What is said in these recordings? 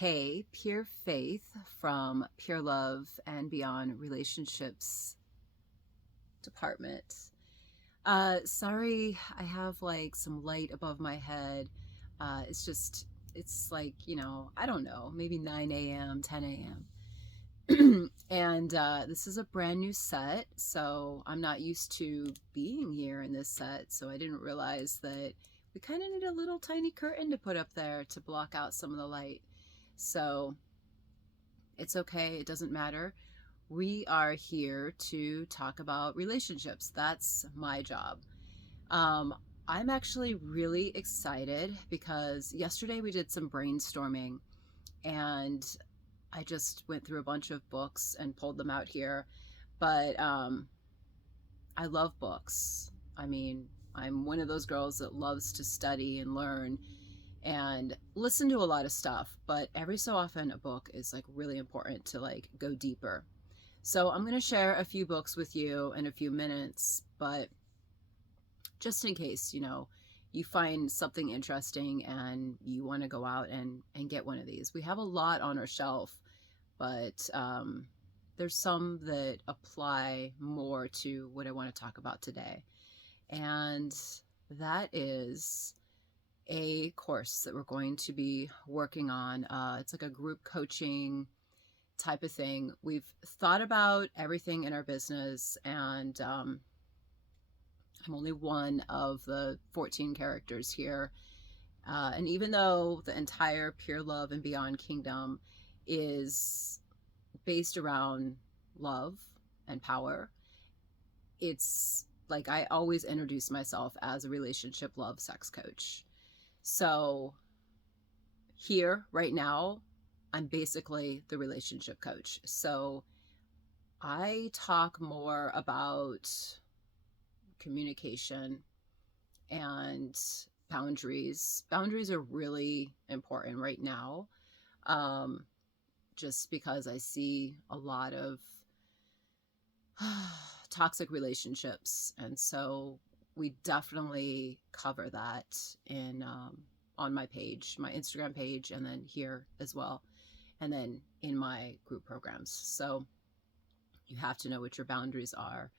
Hey, Pure Faith from Pure Love and Beyond Relationships Department. Sorry, I have like some light above my head. It's like, I don't know, maybe 9 a.m., 10 a.m. And this is a brand new set, so I'm not used to being here in this set, so I didn't realize that we kind of need a little tiny curtain to put up there to block out some of the light. So it's okay, it doesn't matter. We are here to talk about relationships. That's my job. Um, I'm actually really excited because yesterday we did some brainstorming and I just went through a bunch of books and pulled them out here. But I love books. I mean, I'm one of those girls that loves to study and learn and listen to a lot of stuff, but every so often a book is like really important to like go deeper. So I'm going to share a few books with you in a few minutes, but just in case, you find something interesting and you want to go out and get one of these. We have a lot on our shelf, but there's some that apply more to what I want to talk about today. And that is a course that we're going to be working on. It's like a group coaching type of thing. We've thought about everything in our business, and I'm only one of the 14 characters here. And even though the entire Pure Love and Beyond Kingdom is based around love and power, it's like I always introduce myself as a relationship, love, sex coach. So here, right now, I'm basically the relationship coach. So I talk more about communication and boundaries. Boundaries are really important right now, um, just because I see a lot of toxic relationships. And so we definitely cover that in on my page, my Instagram page, and then here as well, and then in my group programs. So you have to know what your boundaries are.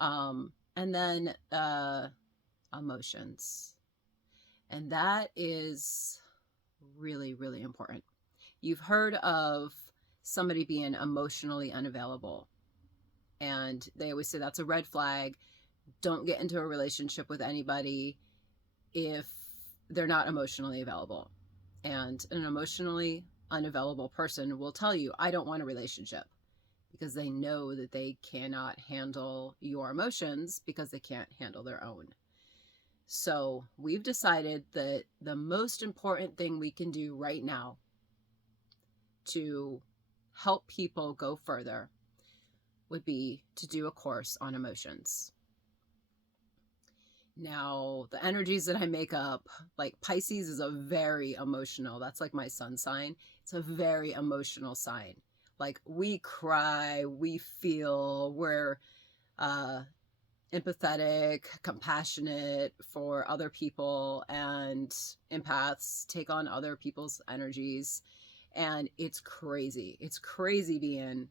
And then emotions. And that is really, really important. You've heard of somebody being emotionally unavailable, and they always say that's a red flag. Don't get into a relationship with anybody if they're not emotionally available. And an emotionally unavailable person will tell you, I don't want a relationship, because they know that they cannot handle your emotions because they can't handle their own. So we've decided that the most important thing we can do right now to help people go further would be to do a course on emotions. Now, the energies that I make up, like Pisces is a very emotional, that's like my sun sign. It's a very emotional sign. Like we cry, we feel, we're uh, empathetic, compassionate for other people, and empaths take on other people's energies. And it's crazy. It's crazy being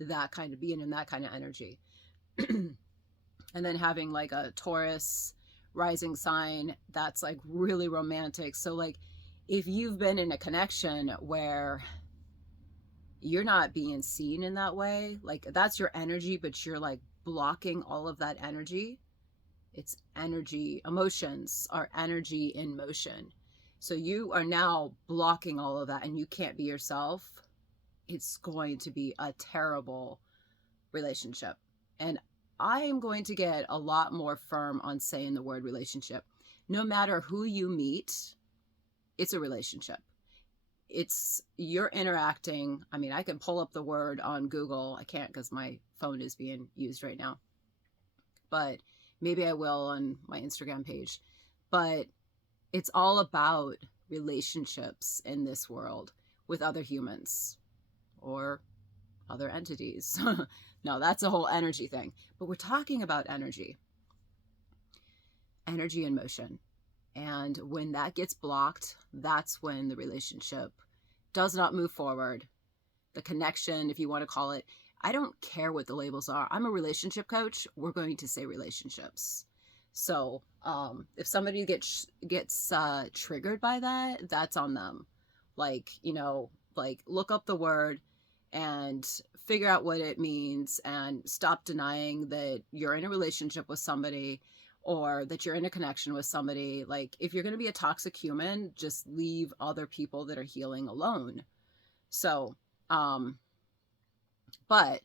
in that kind of energy. And then having like a Taurus rising sign, that's like really romantic. So like if you've been in a connection where you're not being seen in that way, like that's your energy, but you're like blocking all of that energy. It's energy. Emotions are energy in motion. So you are now blocking all of that and you can't be yourself. It's going to be a terrible relationship. And I am going to get a lot more firm on saying the word relationship. No matter who you meet, it's a relationship. It's you're interacting. I mean, I can pull up the word on Google. I can't because my phone is being used right now. But maybe I will on my Instagram page. But it's all about relationships in this world with other humans or other entities. No, that's a whole energy thing. But we're talking about energy in motion. And when that gets blocked, that's when the relationship does not move forward. The connection, if you want to call it, I don't care what the labels are. I'm a relationship coach. We're going to say relationships. So if somebody gets triggered by that, that's on them. Like, like look up the word and figure out what it means and stop denying that you're in a relationship with somebody or that you're in a connection with somebody. Like, if you're going to be a toxic human, just leave other people that are healing alone. So, but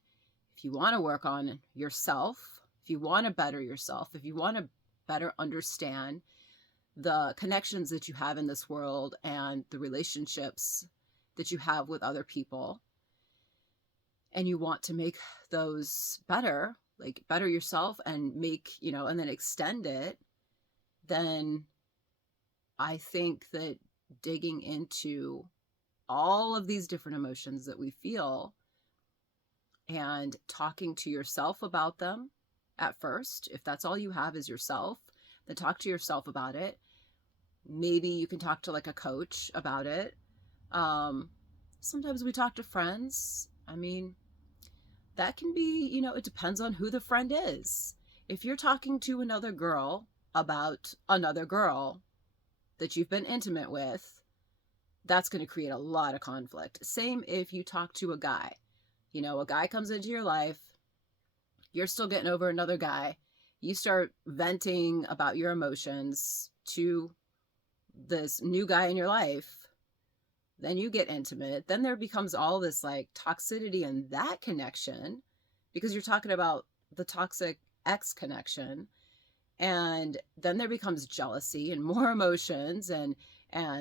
if you want to work on yourself, if you want to better yourself, if you want to better understand the connections that you have in this world and the relationships that you have with other people, and you want to make those better, like better yourself and make, and then extend it, then I think that digging into all of these different emotions that we feel and talking to yourself about them at first, if that's all you have is yourself, then talk to yourself about it. Maybe you can talk to like a coach about it. Sometimes we talk to friends. I mean, that can be, it depends on who the friend is. If you're talking to another girl about another girl that you've been intimate with, that's going to create a lot of conflict. Same if you talk to a guy. A guy comes into your life, you're still getting over another guy. You start venting about your emotions to this new guy in your life. Then you get intimate. Then there becomes all this like toxicity in that connection because you're talking about the toxic ex connection. And then there becomes jealousy and more emotions. And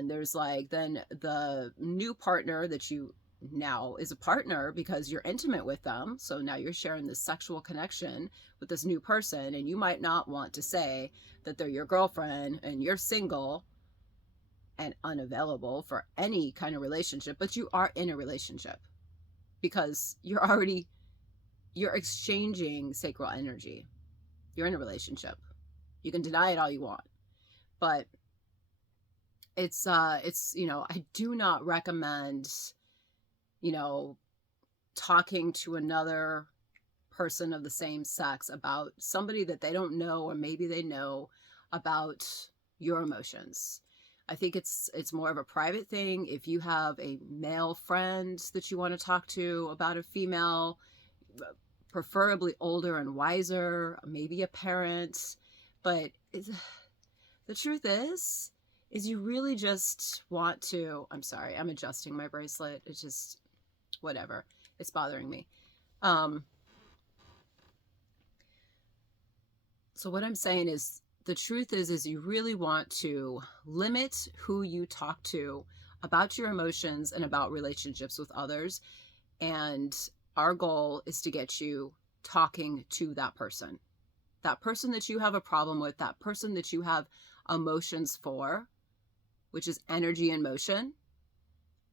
there's like, then the new partner that you now is a partner because you're intimate with them. So now you're sharing this sexual connection with this new person. And you might not want to say that they're your girlfriend and you're single and unavailable for any kind of relationship, but you are in a relationship because you're exchanging sacral energy. You're in a relationship. You can deny it all you want, but it's I do not recommend, talking to another person of the same sex about somebody that they don't know, or maybe they know about your emotions. I think it's more of a private thing. If you have a male friend that you want to talk to about a female, preferably older and wiser, maybe a parent. But the truth is you really just want to, I'm sorry, I'm adjusting my bracelet. It's just, whatever. It's bothering me. So what I'm saying is, the truth is you really want to limit who you talk to about your emotions and about relationships with others. And our goal is to get you talking to that person that you have a problem with, that person that you have emotions for, which is energy and motion.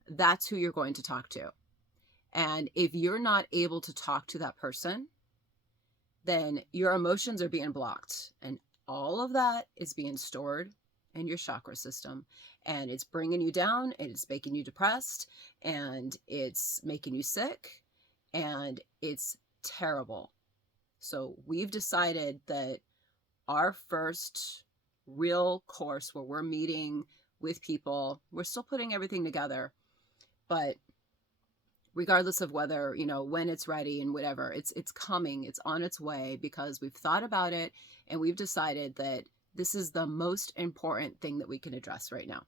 That's who you're going to talk to. And if you're not able to talk to that person, then your emotions are being blocked. And all of that is being stored in your chakra system, and it's bringing you down, and it's making you depressed, and it's making you sick, and it's terrible. So we've decided that our first real course where we're meeting with people, we're still putting everything together, but regardless of whether, when it's ready and whatever, it's coming, it's on its way, because we've thought about it and we've decided that this is the most important thing that we can address right now,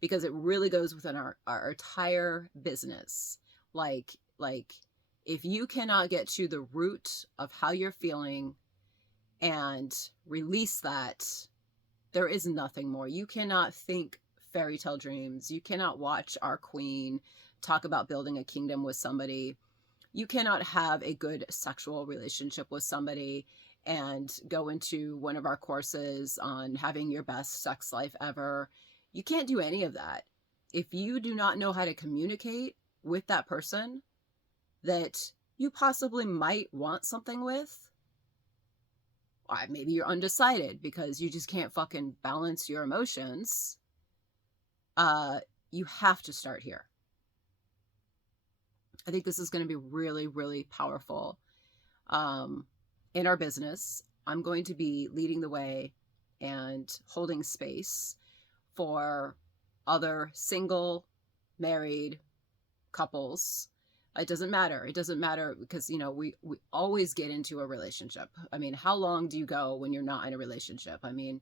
because it really goes within our entire business. Like if you cannot get to the root of how you're feeling and release that, there is nothing more. You cannot think fairy tale dreams. You cannot watch our queen talk about building a kingdom with somebody. You cannot have a good sexual relationship with somebody and go into one of our courses on having your best sex life ever. You can't do any of that. If you do not know how to communicate with that person that you possibly might want something with, maybe you're undecided because you just can't fucking balance your emotions. you have to start here. I think this is going to be really, really powerful in our business. I'm going to be leading the way and holding space for other single, married couples. It doesn't matter. It doesn't matter because, you know, we always get into a relationship. I mean, how long do you go when you're not in a relationship? I mean,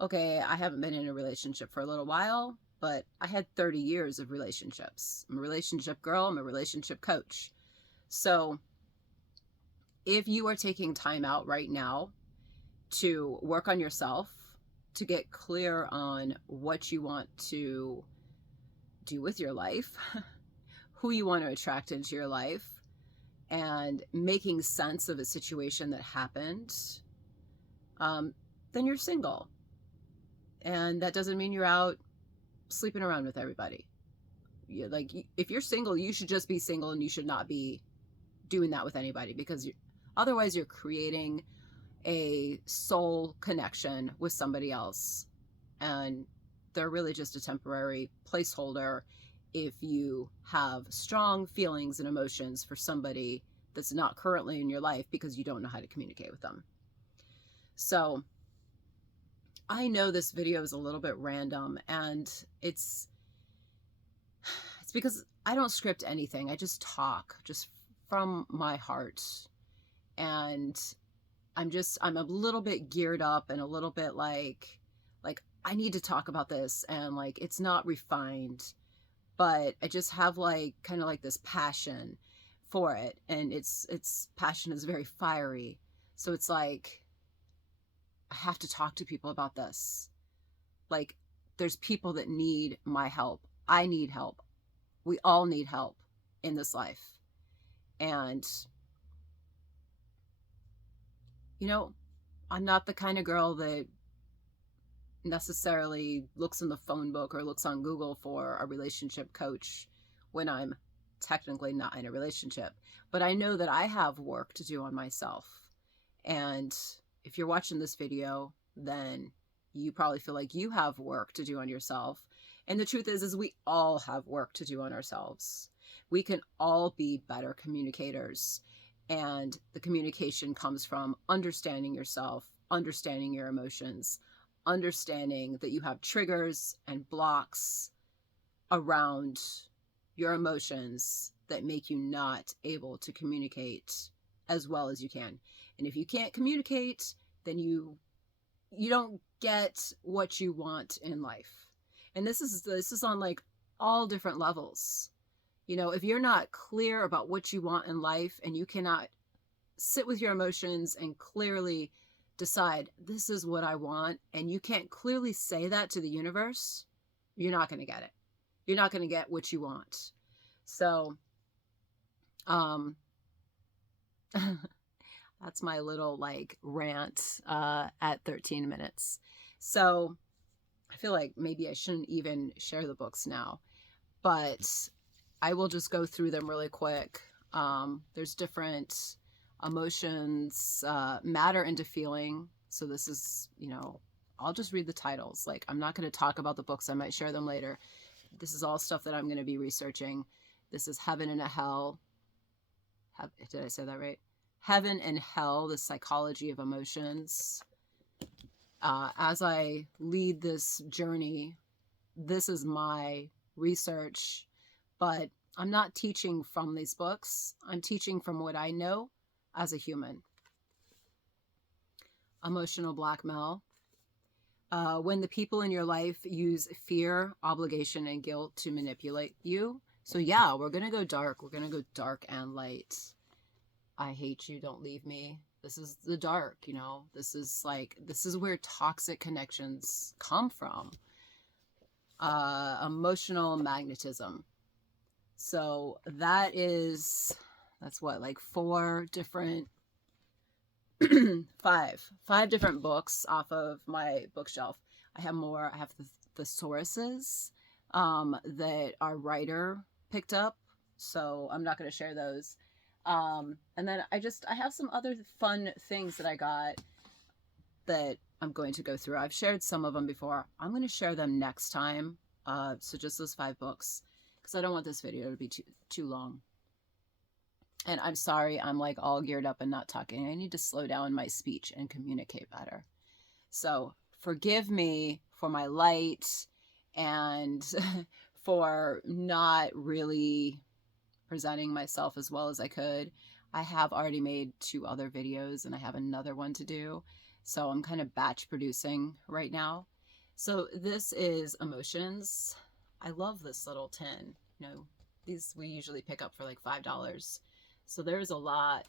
okay, I haven't been in a relationship for a little while, but I had 30 years of relationships. I'm a relationship girl. I'm a relationship coach. So if you are taking time out right now to work on yourself, to get clear on what you want to do with your life, who you want to attract into your life, and making sense of a situation that happened, then you're single. And that doesn't mean you're out sleeping around with everybody. Like, if you're single, you should just be single, and you should not be doing that with anybody, because otherwise you're creating a soul connection with somebody else, and they're really just a temporary placeholder if you have strong feelings and emotions for somebody that's not currently in your life because you don't know how to communicate with them. So I know this video is a little bit random, and it's because I don't script anything. I just talk just from my heart. And I'm a little bit geared up and a little bit like I need to talk about this, and like it's not refined, but I just have like kind of like this passion for it, and its passion is very fiery. So it's like I have to talk to people about this. Like, there's people that need my help. I need help. We all need help in this life. And you know, I'm not the kind of girl that necessarily looks in the phone book or looks on Google for a relationship coach when I'm technically not in a relationship. But I know that I have work to do on myself. And if you're watching this video, then you probably feel like you have work to do on yourself. And the truth is we all have work to do on ourselves. We can all be better communicators. And the communication comes from understanding yourself, understanding your emotions, understanding that you have triggers and blocks around your emotions that make you not able to communicate as well as you can. And if you can't communicate, then you don't get what you want in life. And this is on like all different levels. You know, if you're not clear about what you want in life, and you cannot sit with your emotions and clearly decide this is what I want, and you can't clearly say that to the universe, you're not going to get it. You're not going to get what you want. So, that's my little like rant at 13 minutes. So I feel like maybe I shouldn't even share the books now, but I will just go through them really quick. There's different emotions, matter into feeling. So this is, you know, I'll just read the titles. Like, I'm not going to talk about the books. I might share them later. This is all stuff that I'm going to be researching. This is Heaven and Hell. Did I say that right? Heaven and Hell, the Psychology of Emotions. As I lead this journey, this is my research, but I'm not teaching from these books. I'm teaching from what I know as a human. Emotional blackmail. When the people in your life use fear, obligation, and guilt to manipulate you. So yeah, we're going to go dark. We're going to go dark and light. I hate you. Don't leave me. This is the dark, you know. This is where toxic connections come from. Emotional magnetism. So that's what, like 4 different, 5 different books off of my bookshelf. I have more. I have the thesauruses that our writer picked up. So I'm not going to share those. And then I have some other fun things that I got that I'm going to go through. I've shared some of them before. I'm going to share them next time So just those 5 books, because I don't want this video to be too long. And I'm sorry, I'm like all geared up and not talking. I need to slow down my speech and communicate better. So forgive me for my light and for not really presenting myself as well as I could. I have already made 2 other videos and I have another one to do. So I'm kind of batch producing right now. So this is emotions. I love this little tin. You know, these we usually pick up for like $5. So there's a lot.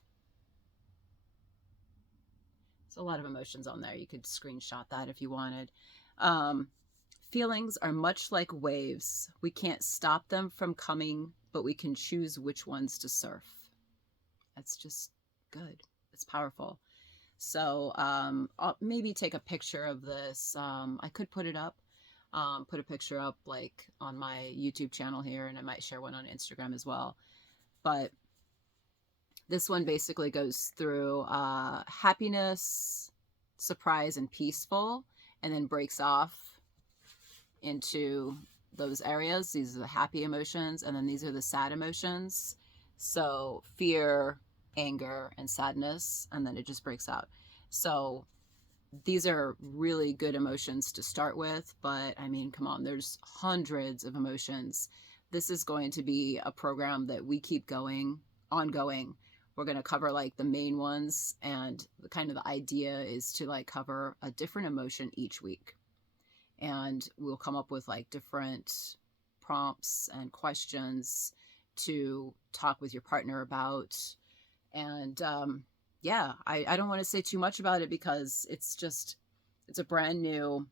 There's a lot of emotions on there. You could screenshot that if you wanted. Feelings are much like waves. We can't stop them from coming, but we can choose which ones to surf. That's just good. It's powerful. So I'll maybe take a picture of this. I could put it up, put a picture up like on my YouTube channel here, and I might share one on Instagram as well. But this one basically goes through happiness, surprise, and peaceful, and then breaks off into those areas. These are the happy emotions, and then these are the sad emotions. So fear, anger, and sadness, and then it just breaks out. So these are really good emotions to start with, but I mean, come on, there's hundreds of emotions. This is going to be a program that we keep going, ongoing. We're going to cover like the main ones, and the kind of the idea is to like cover a different emotion each week. And we'll come up with like different prompts and questions to talk with your partner about. And yeah, I don't want to say too much about it because it's a brand new,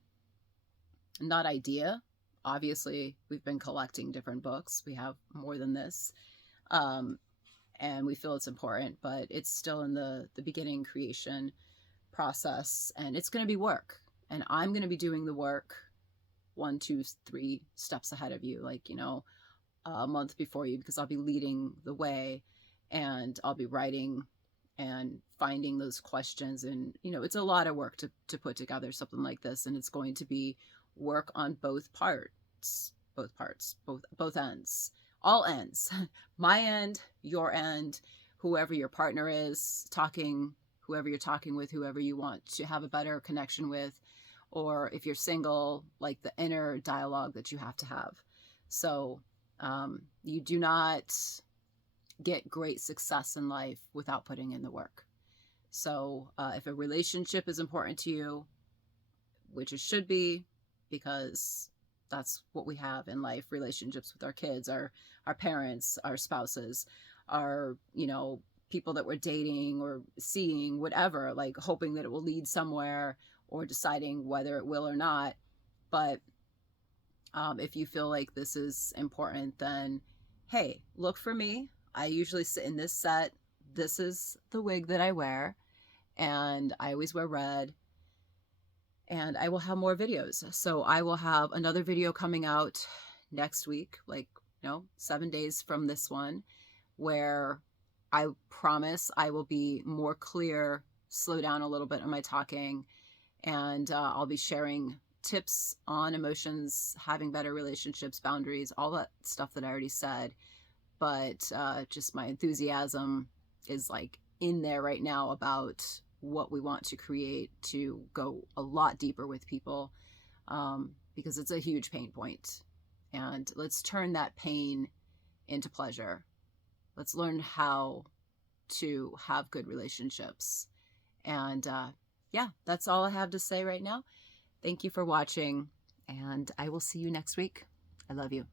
not idea. Obviously, we've been collecting different books. We have more than this. And we feel it's important, but it's still in the beginning creation process, and it's going to be work. And I'm going to be doing the work 1, 2, 3 steps ahead of you, like, you know, a month before you, because I'll be leading the way and I'll be writing and finding those questions. And, you know, it's a lot of work to put together something like this. And it's going to be work on both ends, all ends, my end, your end, whoever your partner is talking, whoever you're talking with, whoever you want to have a better connection with, or if you're single, like the inner dialogue that you have to have. So you do not get great success in life without putting in the work. So if a relationship is important to you, which it should be, because that's what we have in life, relationships with our kids, our parents, our spouses, our, you know, people that we're dating or seeing, whatever, like hoping that it will lead somewhere or deciding whether it will or not. But if you feel like this is important, then hey, look for me. I usually sit in this set. This is the wig that I wear, and I always wear red. And I will have more videos. So I will have another video coming out next week, like, you know, 7 days from this one, where I promise I will be more clear, slow down a little bit on my talking, and I'll be sharing tips on emotions, having better relationships, boundaries, all that stuff that I already said. But just my enthusiasm is like in there right now about what we want to create to go a lot deeper with people, because it's a huge pain point. And let's turn that pain into pleasure. Let's learn how to have good relationships. And yeah, that's all I have to say right now. Thank you for watching, and I will see you next week. I love you.